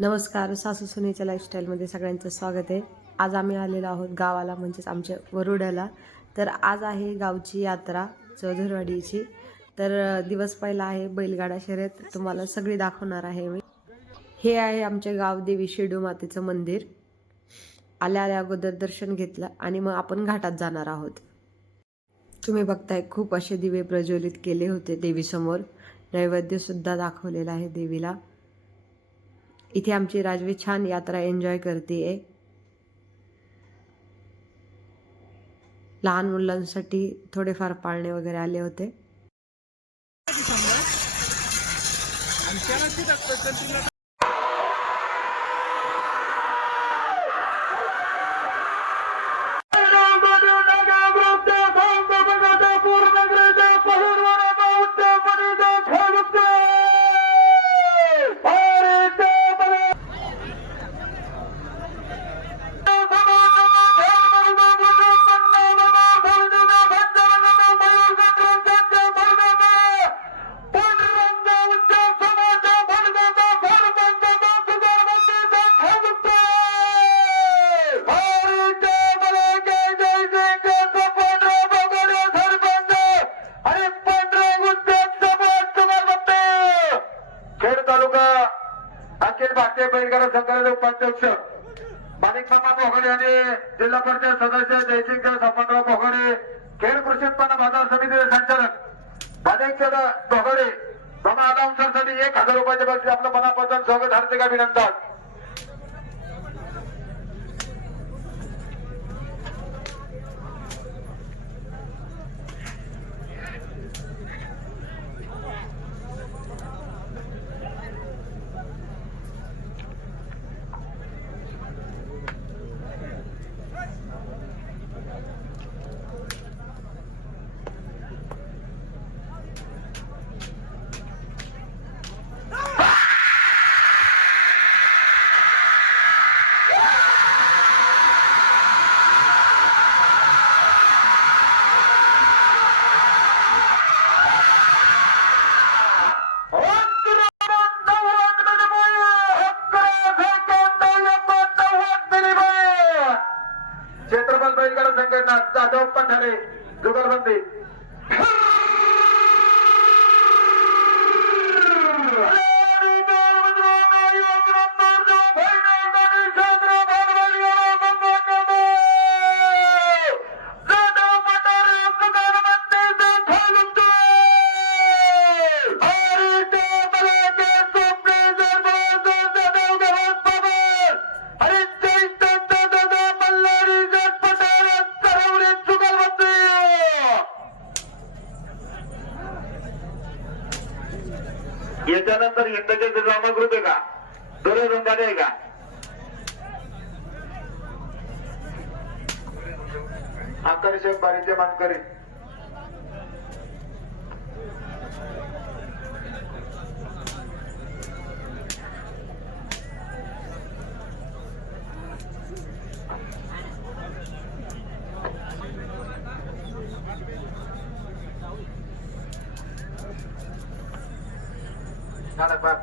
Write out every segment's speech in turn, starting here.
नमस्कार, सासू सुनेच्या लाईफस्टाईलमध्ये सगळ्यांचं स्वागत आहे. आज आम्ही आलेलो आहोत गावाला, म्हणजेच आमच्या वरुड्याला. तर आज आहे गावची यात्रा चौधरवाडीची. तर दिवस पहिला आहे बैलगाडा शर्यत, तुम्हाला सगळी दाखवणार आहे मी. हे आहे आमच्या गावदेवी शेडू मातेचं मंदिर. आल्या आल्या अगोदर दर्शन घेतलं आणि मग आपण घाटात जाणार आहोत. तुम्ही बघताय खूप असे दिवे प्रज्वलित केले होते देवीसमोर. नैवेद्यसुद्धा दाखवलेला आहे देवीला. इथे आमची राजवी छान यात्रा एन्जॉय करते. लहान मुलांसाठी थोडेफार पाळणे वगैरे आले होते. अखिल भारतीय बैलगाडा संघाचे उपाध्यक्ष माणिक मामा पोहगडे आणि जिल्हा परिषद सदस्य जयसिंग सपनराव पोहगडे, खेड कृषी उत्पन्न बाजार समितीचे संचालक माणिक पोहगडे, मामा अनाउन्सरसाठी 1000 रुपयाचे बक्षीस. आपलं मनापासून स्वागत, हार्दिक अभिनंदन. क्षेत्रफळ बैलगाडा संघटना जाधव पठारे जुगलबंदी. याच्यानंतर इंद्रचे ड्रामा ग्रुप आहे का, दुर्योधनदाने आहे का, आकर्षक बारीचे मानकरी.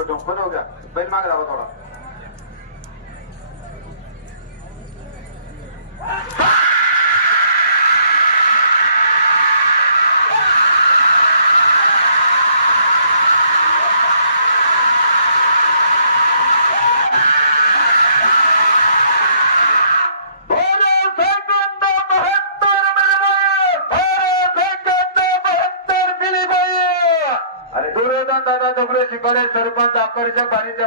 ढोंकन हो गया, बैल माग जावा थोडा. दुर्योधन दादा दगडे शिंगाडे सरपंच आकर्षक बारीच्या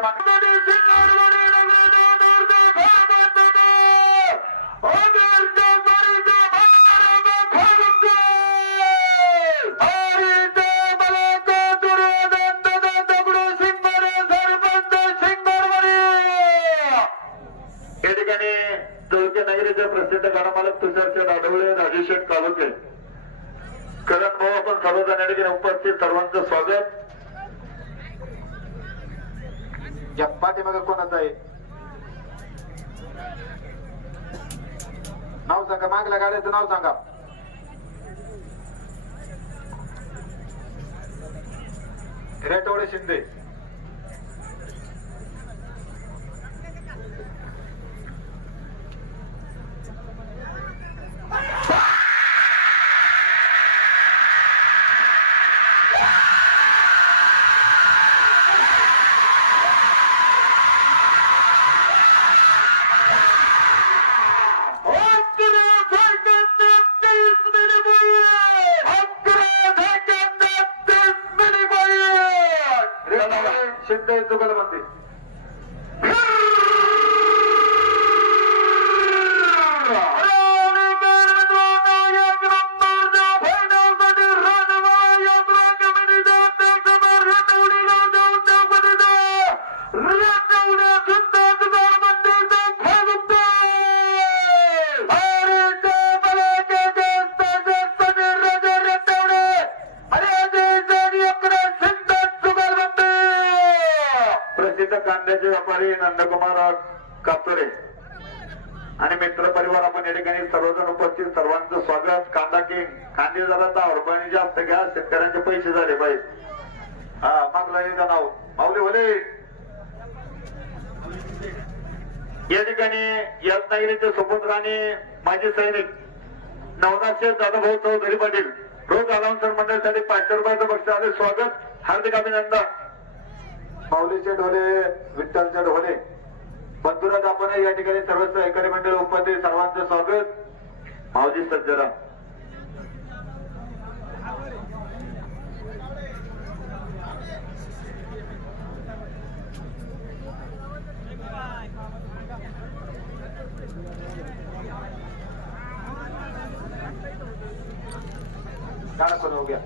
या ठिकाणी चौक्या नगरीचे प्रसिद्ध गाडामालक तुषारशेठ आढळले, राजेशेठ कालुके, करण भाऊ, आपण सर्वजण या ठिकाणी उपस्थित, सर्वांचं स्वागत. या पाठीमागे कोणाचं आहे नाव सांगा, मागल्या गाड्याचं नाव सांगा. रेटवडे शिंदे. चुकायला म्हणते प्रसिद्ध कांद्याचे व्यापारी नंदकुमार कातोरे आणि मित्र परिवार आपण या ठिकाणी सर्वजण उपस्थित सर्वांचं स्वागत. कांदा किंग कांदे जरा 10 रुपयांनी जास्त घ्या, शेतकऱ्यांचे पैसे झाले पाहिजे. हा मागला नाव माऊली भले या ठिकाणी यत्नागिरीचे सुपुत्र आणि माजी सैनिक नवनाथ दादाभाऊ चौधरी पाटील रोज अलाउन्सर मंडळासाठी 500 रुपयाचं बक्षीस आले. स्वागत, हार्दिक अभिनंदन. माऊलीचे ढोले, विठ्ठलचे ढोले बंधुराज आपण या ठिकाणी सर्व सहकारी मंडळ उपस्थित सर्वांचं स्वागत. माऊजी सज्जरा गाना कोण हो गया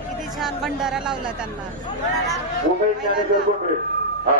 किती छान भंडारा लावला त्यांना. उमेश ज्ञानेश्वर कोंडरे हा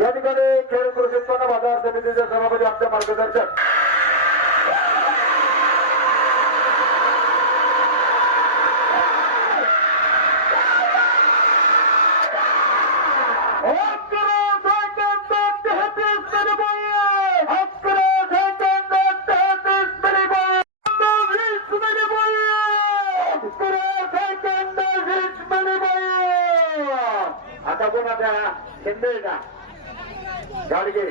या ठिकाणी खेळ कृषी उत्पन्न बाजार समितीचे सभापती आमचे मार्गदर्शक आता कोणाचा शिंदे का गाडगे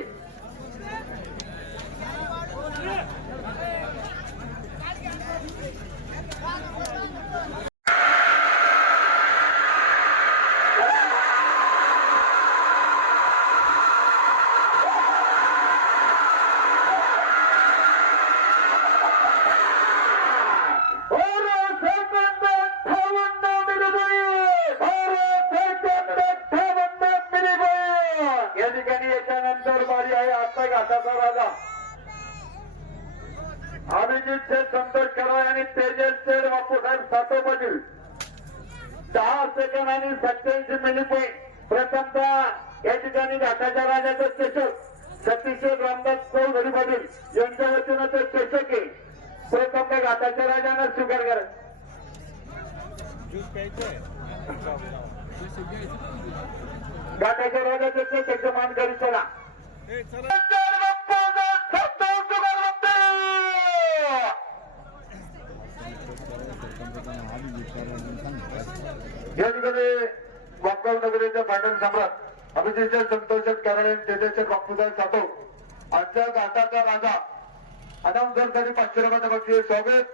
या ठिकाणी याच्यानंतर बारी आहे आता घाटाचा राजा अभिजित शेठ संतोष कराय आणि तेजस शेठ बापूसाहेब सातोपाटील 10 सेकंद आणि 87 मिली पॉईंट. प्रथमतः या ठिकाणी घाटाच्या राजाचं स्पेशल सतीशे ग्रामदास चौधरी पाटील यांच्या वतीनं ते चषके प्रथम त्या घाटाच्या राजानं स्वीकार करत घाटाच्या राजाचे चषक मानकरी चला या ठिकाणी वापगाव नगरीच्या फायनल सम्राट अभिजित संतोष कराळे तेजेश्वर बापूसाहेब जाधव आजच्या घाटाचा राजा अनामदारसाठी 500 रुपयाचं बक्षीस स्वागत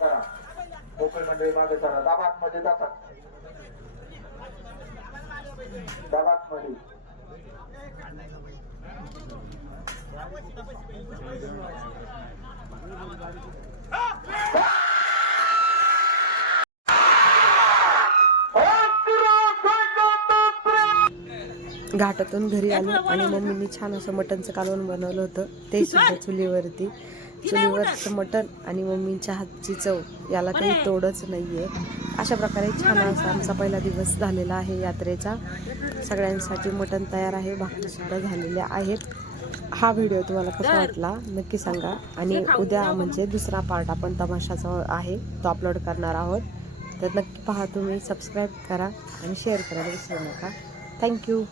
करा कोकण मंडळी मागे करा दाबात मध्ये जातात दाबात मध्ये घाटातून घरी आलो आणि मम्मीने छान असं मटणचं कालवण बनवलं होतं ते सुद्धा चुलीवरती चुलीवरचं मटण आणि मम्मींच्या हातची चव याला काही तोडच नाहीये. अशा प्रकारे छान असा आमचा पहिला दिवस झालेला आहे यात्रेचा. सगळ्यांसाठी मटण तयार आहे, भाकरी सुद्धा झालेल्या आहेत. हा व्हिडिओ तुम्हाला कसा वाटला नक्की सांगा आणि उद्या म्हणजे दुसरा पार्ट आपण तमाशाचा आहे तो अपलोड करणार आहोत. तर नक्की पहा तुम्ही, सबस्क्राईब करा आणि शेअर करायला विसरू नका. थँक्यू.